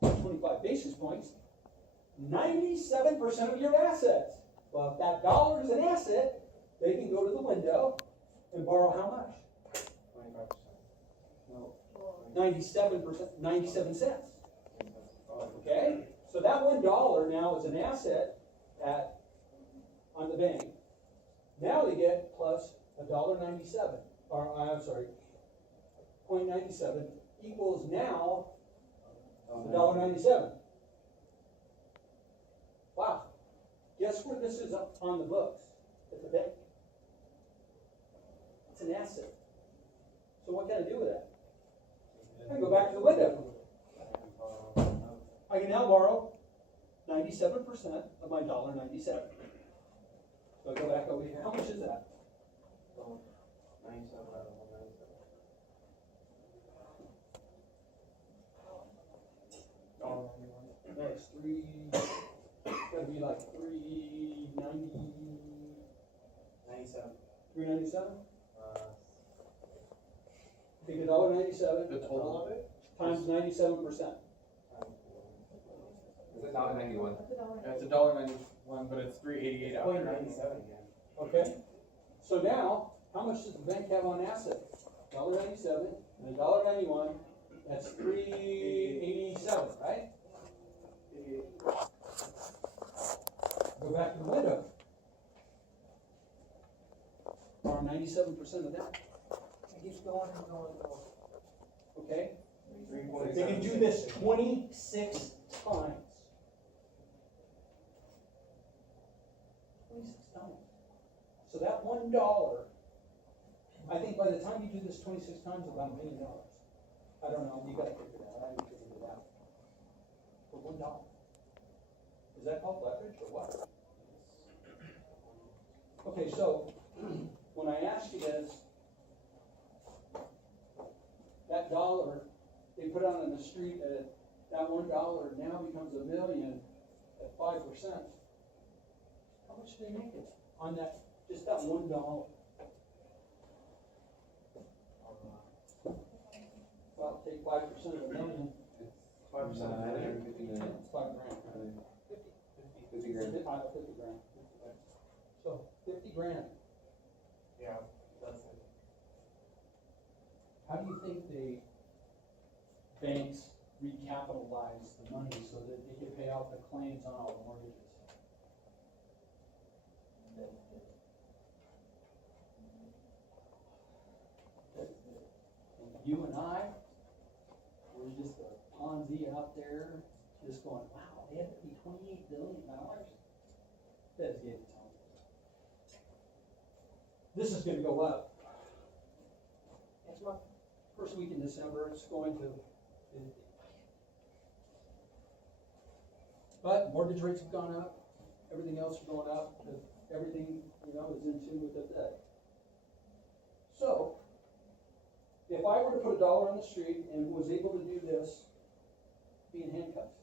25 basis points, 97% of your assets. Well, if that dollar is an asset, they can go to the window and borrow how much? 25%. No. 97%, 97 cents. Okay? So that $1 now is an asset on the bank. Now they get plus $1.97, or I'm sorry, 0.97 equals now $1.97. Wow. Guess where this is up on the books? At the bank. It's an asset. So what can I do with that? I can go back to the window. I can now borrow 97% of my $1.97. So I go back over here. How much is that? 97 out of 197. No, it's gotta be like 390. 97. 397? Take $1.97. The total of it? Times 97%. Is it $1.91? It's $1.91, but it's 388 after 97 again. Okay. So now, how much does the bank have on assets? $1.97 and $1.91. That's 387, right? Go back to the window. Borrow 97% of that. It keeps going and going and going. Okay? 3.7. They can do this 26 times. 26 times. So that $1, I think by the time you do this 26 times, about $1 million. I don't know, you gotta figure it out, I haven't figured it out. For $1. Is that called leverage or what? Okay, so when I ask you this, that dollar, they put out on the street at that $1 now becomes $1 million at 5%. How much do they make it on that, just that $1? Well, take 5% of $1 million. 5% of 950 million. It's $5 grand. 50 grand. 50 grand. So 50 grand. Yeah, that's it. How do you think the banks recapitalize the money so that they can pay off the claims on all the mortgages? You and I, we're just a Ponzi out there, just going, wow, they have to be $28 billion. That's getting tough. This is going to go up. Next month, first week in December, it's going to. But mortgage rates have gone up. Everything else is going up. Everything, is in tune with the Fed. So, if I were to put $1 on the street and was able to do this, being handcuffed,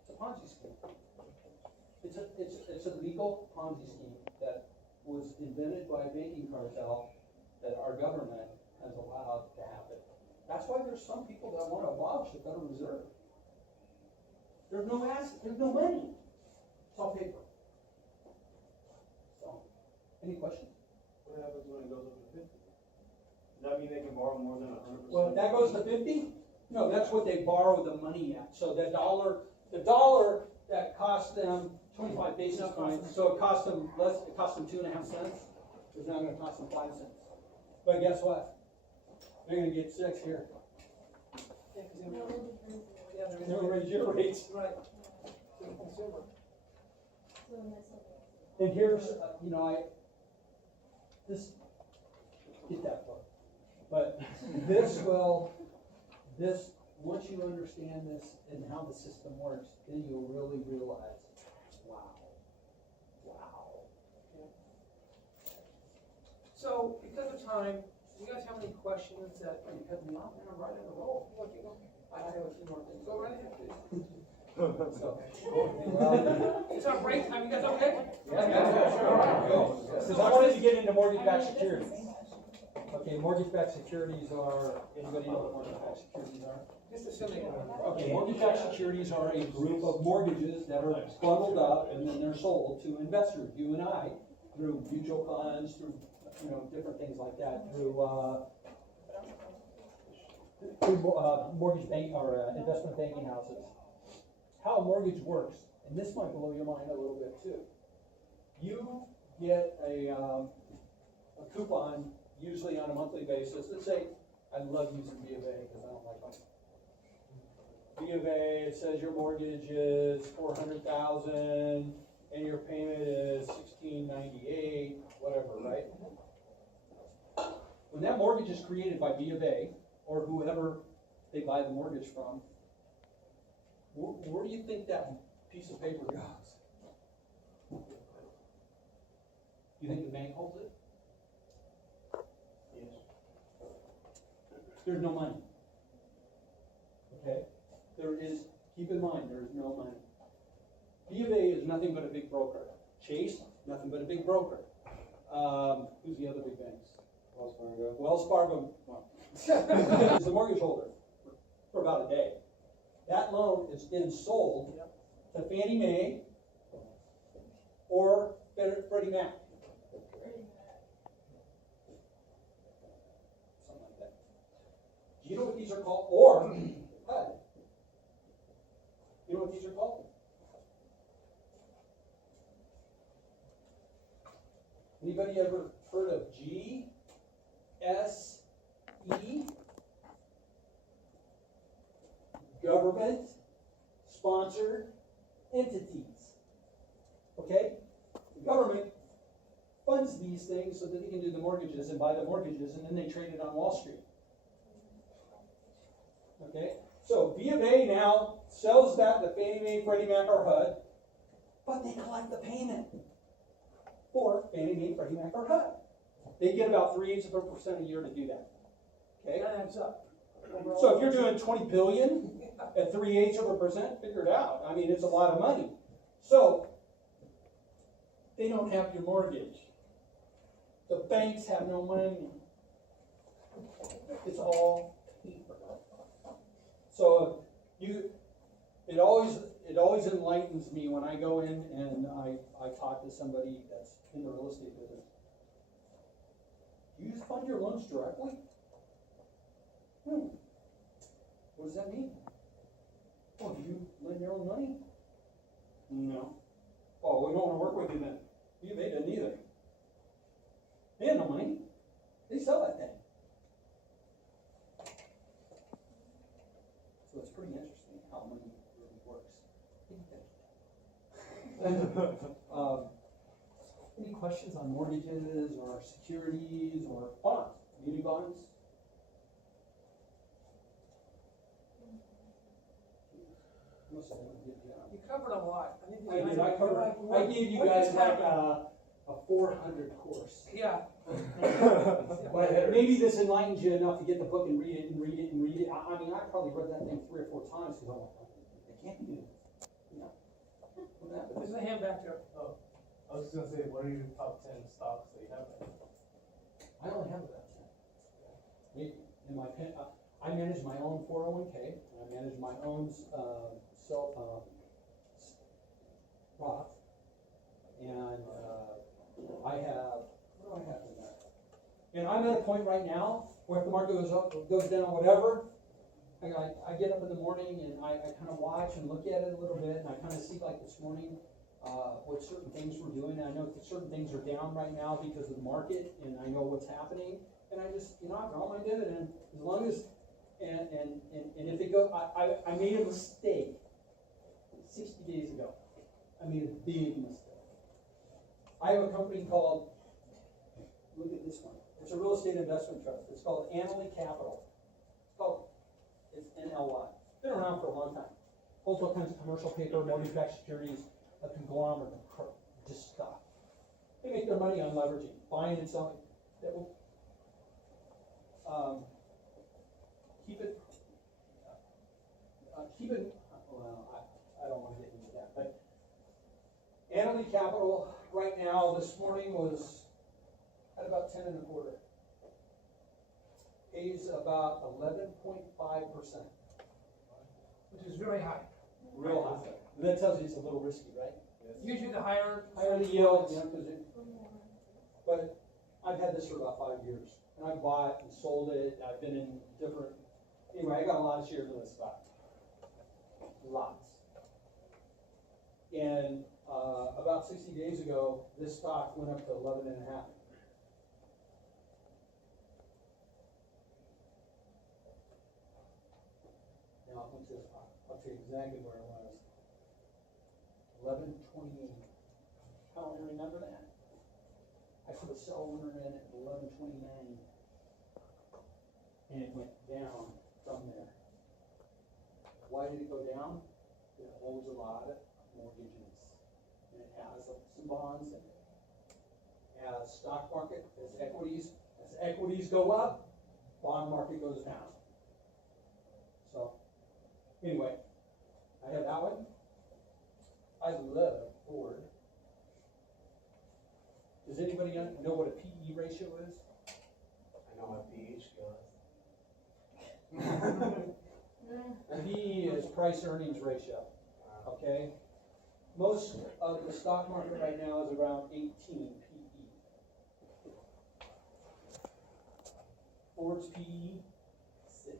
it's a Ponzi scheme. It's a legal Ponzi scheme that was invented by a banking cartel that our government has allowed to happen. That's why there's some people that want to abolish the Federal Reserve. There's no asset, there's no money. It's all paper. So, any questions? What happens when it goes up to 50? Does that mean they can borrow more than 100%? Well, if that goes to 50, no, that's what they borrow the money at. So the dollar that cost them 25 basis points, so it cost them less, it cost them 2.5 cents, it's now gonna cost them 5 cents. But guess what? They're gonna get 6 here. They're gonna raise your rates. Right. To the consumer. And here's, get that part. But once you understand this and how the system works, then you'll really realize, wow. So, because of time, do you guys have any questions that You cut me off and I'm right in a roll. I have a few more things. Go right ahead, please. So, It's our break time. You guys okay? Because I wanted to get into mortgage-backed securities. Okay, mortgage-backed securities are, anybody know what mortgage-backed securities are? Just assuming. Okay, mortgage-backed securities are a group of mortgages that are bundled up and then they're sold to investors, you and I, through mutual funds, through, different things like that, through mortgage bank or investment banking houses. How a mortgage works, and this might blow your mind a little bit too. You get a coupon usually on a monthly basis. Let's say, I love using B of A because I don't like them. B of A, it says your mortgage is $400,000 and your payment is $1,698, whatever, right? When that mortgage is created by B of A or whoever they buy the mortgage from, where do you think that piece of paper goes? You think the bank holds it? Yes. There's no money. Okay? Keep in mind, there is no money. B of A is nothing but a big broker. Chase, nothing but a big broker. Who's the other big banks? Wells Fargo. Wells Fargo, well, is the mortgage holder for about a day. That loan is then sold to Fannie Mae or Freddie Mac. Something like that. Do you know what these are called? Or HUD. You know what these are called? Anybody ever heard of GSE? Government sponsored entities. Okay? The government funds these things so that they can do the mortgages and buy the mortgages, and then they trade it on Wall Street. Okay? So B of A now sells that to Fannie Mae, Freddie Mac, or HUD, but they collect the payment for Fannie Mae, Freddie Mac, or HUD. They get about 0.3% a year to do that. Okay? That adds up. So if you're doing 20 billion at 0.3%, figure it out. I mean, it's a lot of money. So they don't have your mortgage. The banks have no money. It's all paper. So it always enlightens me when I go in and I talk to somebody that's in the real estate business. Do you fund your loans directly? What does that mean? Oh, do you lend your own money? No. Oh, we don't want to work with you then. You made it neither. They have no money. They sell that thing. So it's pretty interesting how money really works. Any questions on mortgages or securities or bonds? Muni bonds? You covered a lot. I gave you guys like a 400 course. Yeah. Maybe this enlightens you enough to get the book and read it and read it and read it. I mean, I probably read that thing 3 or 4 times because I'm like, I can't do it. There's a hand back there. Oh, I was just gonna say, what are your top 10 stocks that you have? I only have about 10. Maybe. In my pen, I manage my own 401k. I manage my own Roth. And I have, what do I have in there? And I'm at a point right now where if the market goes up, goes down, whatever, I get up in the morning and I kind of watch and look at it a little bit, and I kind of see, like this morning, what certain things we're doing. And I know that certain things are down right now because of the market, and I know what's happening. And I just, I draw my dividend as long as, and if it goes, I made a mistake 60 days ago. I made a big mistake. I have a company called, look at this one. It's a real estate investment trust. It's called Annaly Capital. It's NLY. Been around for a long time. Holds all kinds of commercial paper, mortgage-backed securities, a conglomerate of just stuff. They make their money on leveraging, buying and selling. That will, keep it, well, I don't want to get into that, but Annaly Capital right now this morning was at about 10 1/4. pays about 11.5%. Which is very high. Real high. That tells you it's a little risky, right? Usually the higher. Higher the yield, you know, but I've had this for about 5 years. And I bought and sold it. I've been in different, anyway, I got a lot of shares of this stock. Lots. And about 60 days ago, this stock went up to 11.5. Now, I'll tell you exactly where I was. 11.28. How do you remember that? I put a sell order in at 11.29, and it went down from there. Why did it go down? It holds a lot of mortgages, and it has some bonds in it. As stock market, as equities go up, bond market goes down. So, anyway, I had that one. I love Ford. Does anybody know what a PE ratio is? I know my pH goes. PE is price earnings ratio, okay? Most of the stock market right now is around 18 PE. Ford's PE, 6.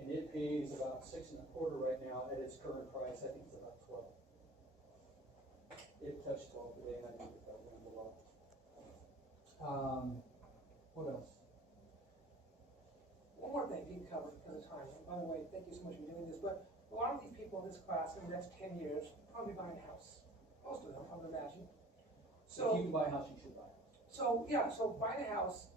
And it pays about 6.25 right now at its current price. I think it's about 12. It touched 12 today, and I think it fell down below. What else? One more thing you covered because of time. By the way, thank you so much for doing this, but a lot of these people in this class in the next 10 years probably buying a house. Most of them, I would imagine. So if you can buy a house, you should buy a house. So buying a house,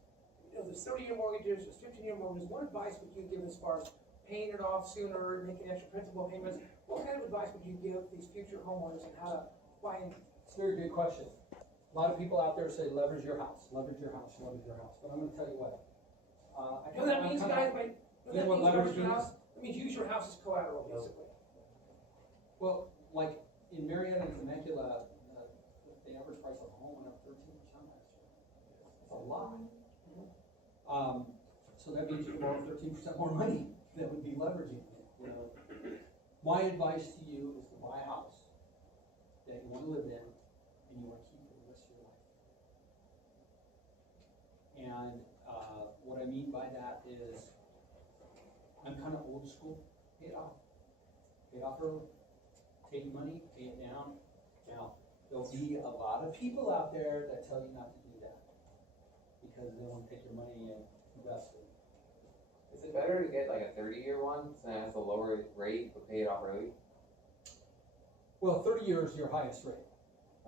you know, there's 30-year mortgages, there's 15-year mortgages. What advice would you give as far as paying it off sooner, making extra principal payments? What kind of advice would you give these future homeowners on how to buy in? It's a very good question. A lot of people out there say leverage your house, leverage your house, leverage your house. But I'm going to tell you what. You know that means, guys, You know what leverage your means? house? It means use your house as collateral, basically. Well, like in Marietta and Temecula, the average price of a home went up 13% last year. That's a lot. So that means you can borrow 13% more money that would be leveraging it. You know, my advice to you is to buy a house that you want to live in and you want to keep for the rest of your life. And what I mean by that is, I'm kind of old school. Pay it off. Pay it off early. Take money, pay it down. Now, there'll be a lot of people out there that tell you not to do that because they want to take your money and invest it. Is it better to get like a 30-year one, so it has a lower rate, but pay it off early? Well, 30 years is your highest rate.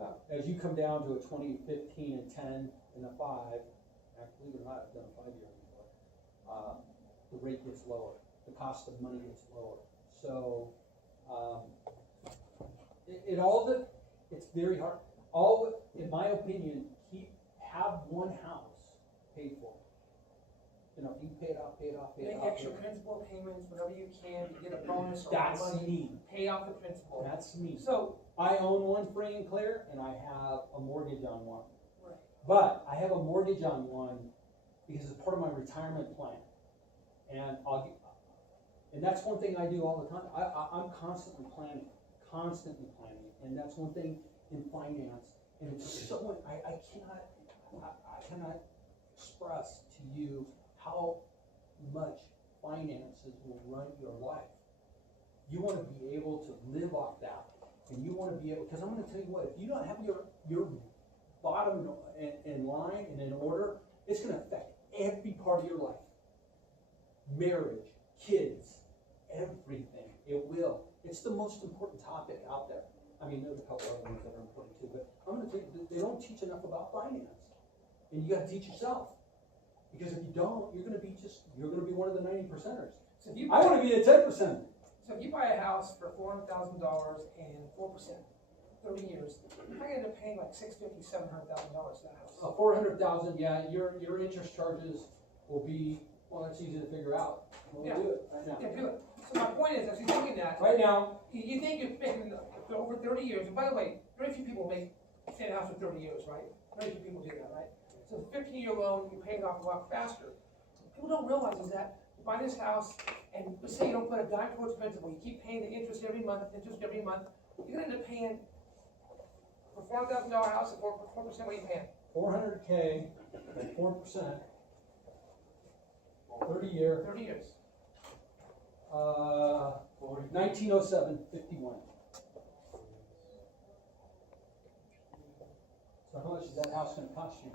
Oh. As you come down to a 20, 15, and 10, and a 5, believe it or not, I've done a 5-year before, the rate gets lower. The cost of money gets lower. So, it's very hard. In my opinion, have one house paid for. You know, if you pay it off, pay it off, pay it Make off. extra principal payments whenever you can to get a bonus or That's money. me. Pay off the principal. That's me. So, I own one free and clear, and I have a mortgage on one. right. But I have a mortgage on one because it's part of my retirement plan. And that's one thing I do all the time. I'm constantly planning. And that's one thing in finance. And it's so, I cannot express to you how much finances will run your life. You want to be able to live off that. And you want to be able, because I'm going to tell you what, if you don't have your bottom in line and in order, it's going to affect every part of your life. Marriage, kids, everything. It will. It's the most important topic out there. I mean, there's a couple other ones that are important too, but I'm going to tell you, they don't teach enough about finance. And you got to teach yourself. Because if you don't, you're going to be one of the 90%ers. So if you I want to be a 10%. So if you buy a house for $400,000 and 4%, 30 years, you're probably gonna end up paying like $650,000, $700,000 for that house. 400,000, yeah, your interest charges will be, well, that's easy to figure out. We'll Yeah. do it right now. Yeah, do it. So my point is, as you're thinking that, Right now, you think you're paying for over 30 years, and by the way, very few people stay in a house for 30 years, right? Very few people do that, right? So So the 15-year loan, you pay it off a lot faster. People don't realize is that you buy this house, and let's say you don't put a dime towards principal, you keep paying the interest every month, you're gonna end up paying for $400,000 house at 4% what you paying. 400K at 4%, 30 year, 30 years. 1907, 51. So how much is that house gonna cost you?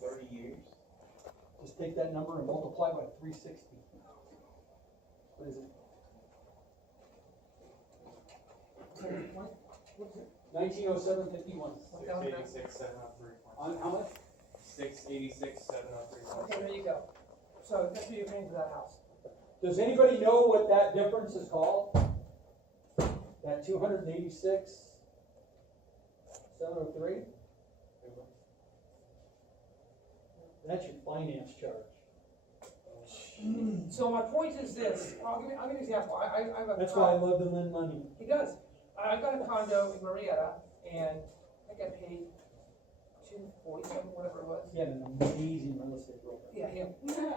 30 years. Just take that number and multiply by 360. What is it? What is it? 1907, 51. 686, 703. On how much? 686, 703. Okay, there you go. So that's what you're paying for that house. Does anybody know what that difference is called? That 286, 703? That's your finance charge. So my point is this, I'll give you an example. I have a. That's why I love to lend money. He does. I've got a condo in Marietta, and I think I paid $247, whatever it was. He had an amazing real estate broker. Yeah, him.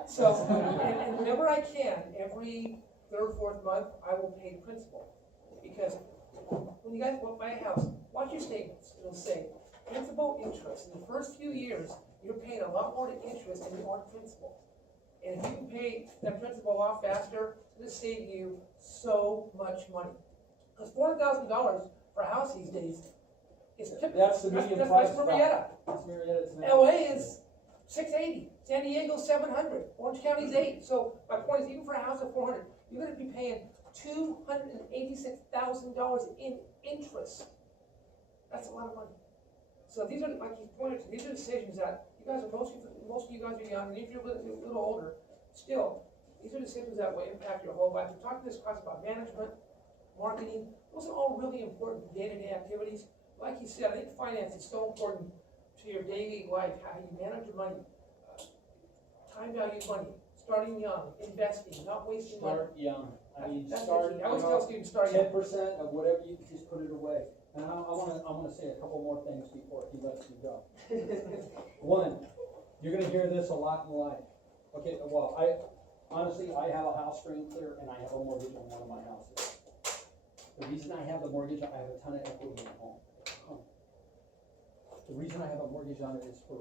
So, and whenever I can, every third, fourth month, I will pay principal. Because when you guys buy a house, watch your statements. It'll say, principal interest. In the first few years, you're paying a lot more to interest than you are to principal. And if you can pay that principal off faster, it'll save you so much money. Because $400,000 for a house these days is typical. That's the median price. That's Marietta. That's Marietta tonight. LA is $680, San Diego $700, Orange County's $8. So my point is, even for a house of $400, you're going to be paying $286,000 in interest. That's a lot of money. So these are, like he pointed to, these are decisions that you guys are most of you guys are young, and if you're a little older, still, these are decisions that will impact your whole life. We're talking this class about management, marketing. Those are all really important day-to-day activities. Like you said, I think finance is so important to your daily life, how you manage your money, time value of money, starting young, investing, not wasting money. Start young. I mean, That's start. the key. I always tell students, start young. 10% of whatever you just put it away. And I wanna say a couple more things before he lets you go. One, you're gonna hear this a lot in life. Okay, well, honestly, I have a house free and clear, and I have a mortgage on one of my houses. The reason I have the mortgage, I have a ton of equity in the home. The reason I have a mortgage on it is for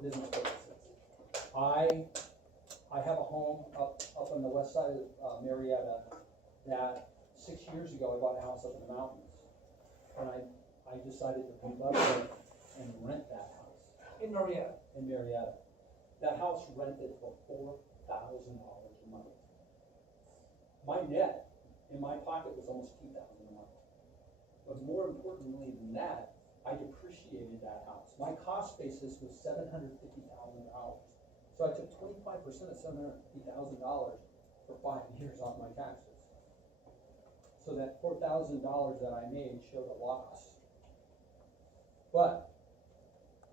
business purposes. I have a home up on the west side of Marietta that 6 years ago I bought a house up in the mountains, and I decided to move up there and rent that house In Marietta. in Marietta. That house rented for $4,000 a month. My net in my pocket was almost $2,000 a month. But more importantly than that, I depreciated that house. My cost basis was $750,000. So I took 25% of $750,000 for 5 years off my taxes. So that $4,000 that I made showed a loss. But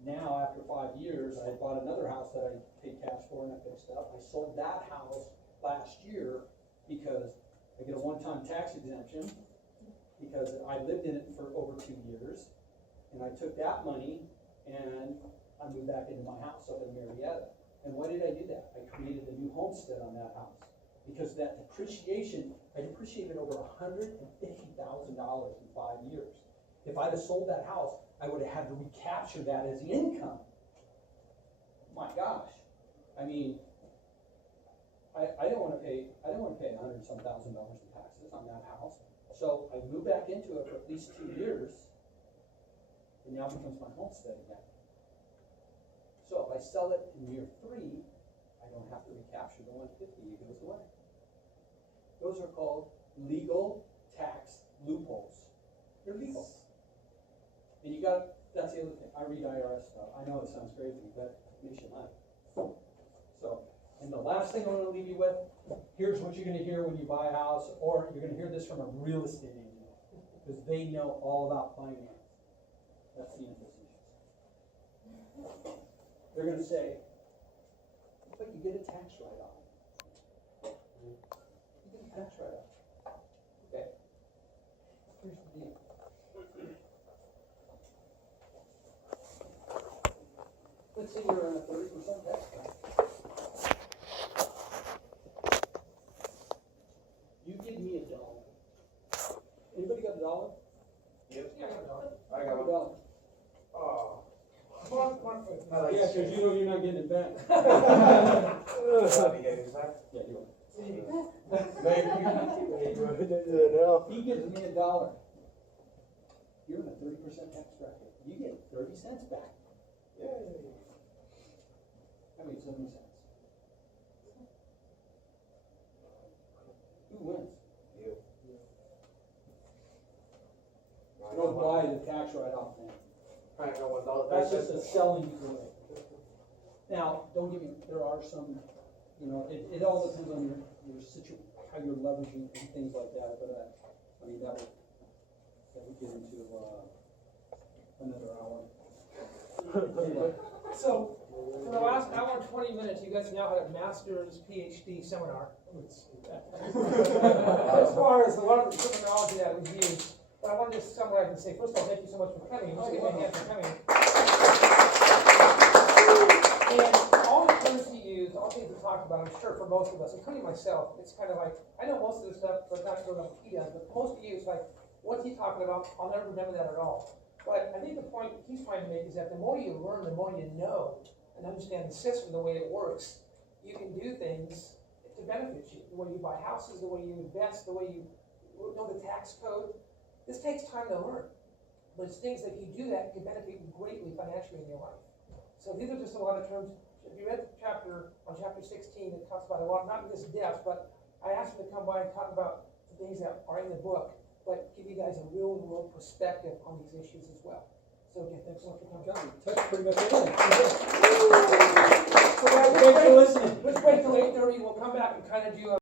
now, after 5 years, I bought another house that I paid cash for and I fixed up. I sold that house last year because I get a one-time tax exemption because I lived in it for over 2 years. And I took that money and I moved back into my house up in Marietta. And why did I do that? I created a new homestead on that house. Because that depreciation, I depreciated over $150,000 in 5 years. If I'd have sold that house, I would have had to recapture that as income. My gosh. I mean, I don't want to pay $100-some thousand in taxes on that house. So I moved back into it for at least 2 years, and now it becomes my homestead again. So if I sell it in year 3, I don't have to recapture the $150, it goes away. Those are called legal tax loopholes. They're legal. And that's the other thing, I read IRS stuff. I know it sounds crazy, but it makes you laugh. So, and the last thing I want to leave you with, here's what you're going to hear when you buy a house, or you're going to hear this from a real estate agent, because they know all about finance. That's the implications. They're going to say, but you get a tax write-off. You get a tax write-off. Okay. Here's the deal. say you're in a 30% tax bracket. You give me $1. Anybody got $1? Yeah, I got a dollar. I got one. $1. Oh. Come on, come on. Yeah, because you know you're not getting it back. Yeah, you are. Thank you. He gives me $1. You're in a 30% tax bracket. You get 30 cents back. I mean, 70 cents. Who wins? You. You don't buy the tax write-off thing. I know $1. That's just a selling tool. Now, don't get me, there are some, you know, it all depends on your how you're leveraging and things like that, but, I mean, that would get into, another hour. Anyway. So, for the last hour and 20 minutes, you guys now had a master's PhD seminar. As far as a lot of the terminology that was used, but I want to just summarize and say, first of all, thank you so much for coming. Let's give my hand for coming. And all the terms he used, all the things we talked about, I'm sure for most of us, including myself, it's kind of like, I know most of the stuff, but not sure what he does, but most of you, it's like, what's he talking about? I'll never remember that at all. But I think the point he's trying to make is that the more you learn, the more you know and understand the system, the way it works, you can do things to benefit you. The way you buy houses, the way you invest, the way you know the tax code. This takes time to learn. But it's things that you do that can benefit you greatly financially in your life. So these are just a lot of terms. If you read the chapter, on chapter 16, it talks about a lot, not in this depth, but I asked him to come by and talk about the things that are in the book, but give you guys a real world perspective on these issues as well. So again, thanks so much for coming. Got it. Touched pretty much everything. So guys, Thanks for listening. let's wait till 8:30. We'll come back and kind of do a